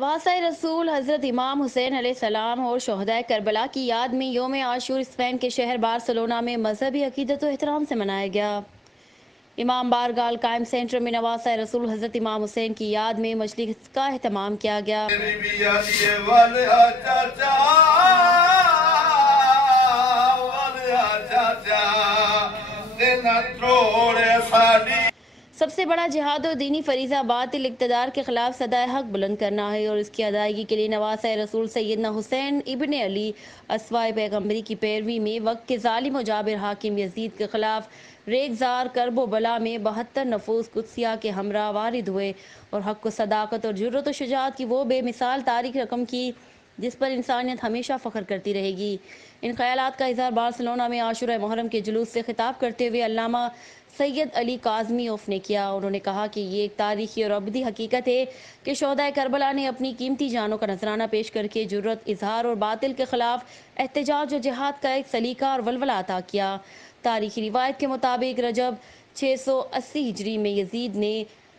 नवासा रसूल हज़रत इमाम हुसैन अलैहिस्सलाम और शोहदाए करबला की याद में योम आशूर स्पेन के शहर बार्सिलोना में मजहबी अकीदत और एहतराम से मनाया गया। इमाम बारगाह कायम सेंटर में नवासा रसूल हज़रत इमाम हुसैन की याद में मजलिस का एहतमाम किया गया। सबसे बड़ा जिहाद और दीनी फरीज़ा बातिल इक़्तिदार के खिलाफ सदाए हक बुलंद करना है और इसकी अदायगी के लिए नवासा रसूल सैयदना हुसैन इब्ने अली अस्वाए पैगम्बरी की पैरवी में वक्त के ज़ालिम और जाबिर हाकिम यजीद के खिलाफ रेगजार करबो बला में 72 नफूस कुदसिया के हमरा वारिद हुए और हक व सदाकत और जुर्रत और शुजाअत की वो बेमिसाल तारीख रकम की जिस पर इंसानियत हमेशा फ़ख्र करती रहेगी। इन ख्यालात का इज़हार बार्सिलोना में आशूरा मुहर्रम के जुलूस से खिताब करते हुए अल्लामा सैयद अली काज़मी औफ ने किया। उन्होंने कहा कि ये एक तारीखी और अबदी हकीकत है कि शोहदाए करबला ने अपनी कीमती जानों का नजराना पेश करके जुर्रत, इजहार और बातिल के खिलाफ एहतजाज और जिहाद का एक सलीका और वलवला अता किया। तारीखी रिवायत के मुताबिक रजब 680 हिजरी में यजीद ने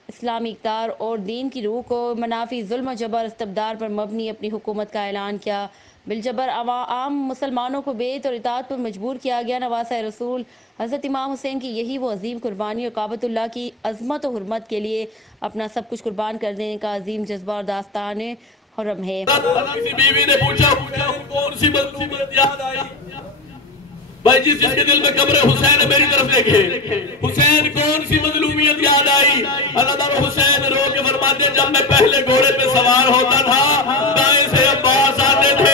इस्लामी इक़्तिदार और दीन की रूह को मनाफी जुल्म जबर इस्तबदार पर मबनी अपनी हुकूमत का ऐलान किया। बिलजबर आम मुसलमानों को बेत और इताअत पर मजबूर किया गया। नवासा रसूल हज़रत इमाम हुसैन की यही वो अजीम कुर्बानी और काबतुल्लाह की अज़मत और हुर्मत के लिए अपना सब कुछ कुर्बान कर देने का अजीम जज्बा और दास्तान हुर्रम है। किसी बीवी ने पूछा कौन सी मज़लूमियत याद आई? भाई जिसके दिल में कब्र हुसैन मेरी तरफ देखे, हुसैन कौन सी मज़लूमियत याद आई? अल्लाह हुसैन रो के फरमाते जब मैं पहले घोड़े पे सवार होता था, दाएं से अब्बास आते थे,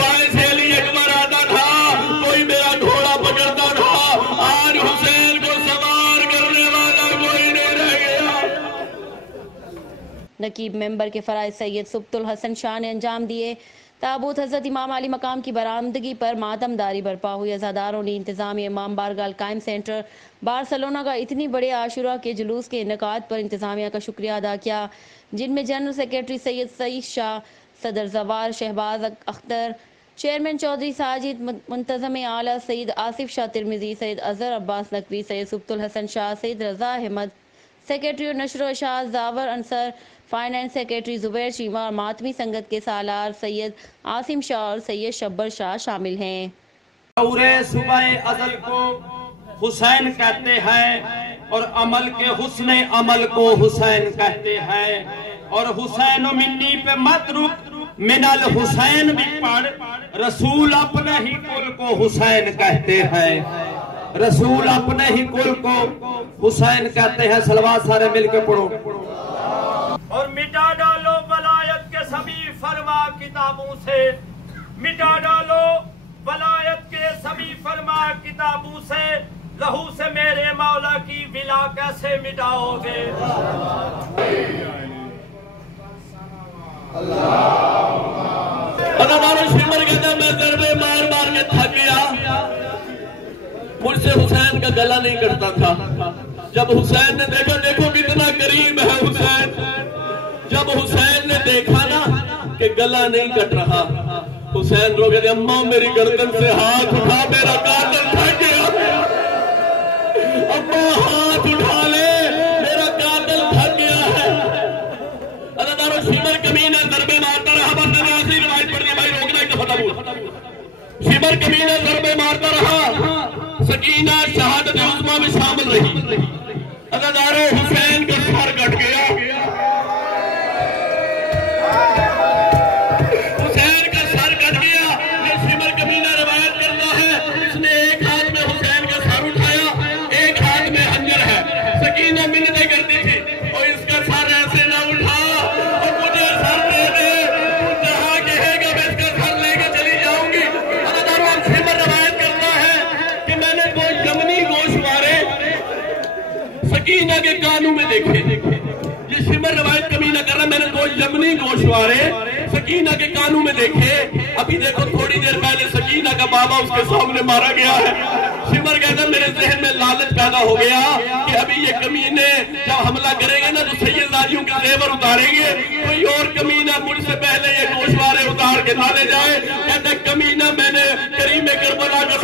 बाएं से अली अकबर आता था, कोई मेरा घोड़ा पकड़ता था। आज हुसैन को सवार करने वाला कोई नहीं रह गया। नकीब मेंबर के फराइज सैयद सुब्तुल हसन शाह ने अंजाम दिए। ताबूत हज़रत इमाम अली मकाम की बरामदगी पर मातमदारी बरपा हुई। अज़ादारों ने इंतज़ाम इमाम बारगाह कायम सेंटर बार्सिलोना का इतनी बड़े आशुरा के जुलूस के इनेकाद पर इंतज़ामिया का शुक्रिया अदा किया, जिनमें जनरल सेक्रेटरी सैयद सईद शाह, सदर जवार शहबाज अख्तर, चेयरमैन चौधरी साजिद, मुंतज़म आला सईद आसिफ शाह तिरमिज़ी, सैयद अज़हर अब्बास नकवी, सैयद सुब्तुल हसन शाह, सैयद रज़ा अहमद, सेक्रेटरी और नशर शाह जावर अंसर, फाइनेंस सेक्रेटरी जुबैर शीमा और मातमी संगत के सालार सैयद आसिम शाह और सैयद शब्बर शाह शामिल हैं। सुबह अज़ल को हुसैन कहते हैं और अमल के हुस्न अमल को हुसैन कहते हैं और हुसैन मिन्नी पे मत रुक मिनल हुसैन भी पढ़। रसूल अपने ही कुल को हुसैन कहते हैं, रसूल अपने ही कुल को हुसैन कहते हैं। सलवात सारे मिलकर पढ़ो। और मिटा डालो वलायत के सभी फरमा किताबों से, मिटा डालो वलायत के सभी फरमा किताबों से, लहू से मेरे मौला की विला कैसे मिटाओगे? शिमर कहता मैं दरबे मार मार के थक गया, मुझसे हुसैन का गला नहीं कटता था। जब हुसैन ने देखा, देखो कितना करीब है हुसैन, जब हुसैन ने देखा ना कि गला नहीं कट रहा, हुसैन रो गए अम्मा मेरी गर्दन से हाथ उठा, मेरा कातिल थक गया, अम्मा हाथ उठा ले, मेरा कातिल थक गया है। अल्लाह शिमर कमीना दरबे मारता रहा, बंदा ने आखिरी रिवायत पढ़ दी भाई, रोकना एक दफा बोल। शिमर कमीना दरबे मारता रहा, सकीना शहादत उज़्मा में शामिल रही। अल्लाह हुसैन का सर कट गया, हुसैन का सर कट गया। ये शिमर कमीना रिवायत करता है, इसने एक हाथ में हुसैन का सर उठाया, एक हाथ में हंजर है। सकीना मिन्नतें करती थी और इसका सर ऐसे ना उठा और मुझे सर दे दे, जहां कहेगा मैं इसका सर लेके चली जाऊंगी। अल्लाह शिमर रिवायत करता है कि मैंने दो जमनी गोशवारे सकीना के कानों में देखे। ये शिमर रवायत कमीना कर रहा, मैंने दो जमनी गोशवारे सकीना के कानों में देखे। अभी देखो थोड़ी देर पहले सकीना का बाबा उसके सामने मारा गया है। शिमर कहता मेरे जहन में लालच पैदा हो गया कि अभी ये कमीने जब हमला करेंगे ना तो सैयदारियों के जेवर उतारेंगे, कोई और कमीना मुझसे पहले ये गोशवारे उतार के ना ले जाए। कहता कमीना मैंने करीम करबला का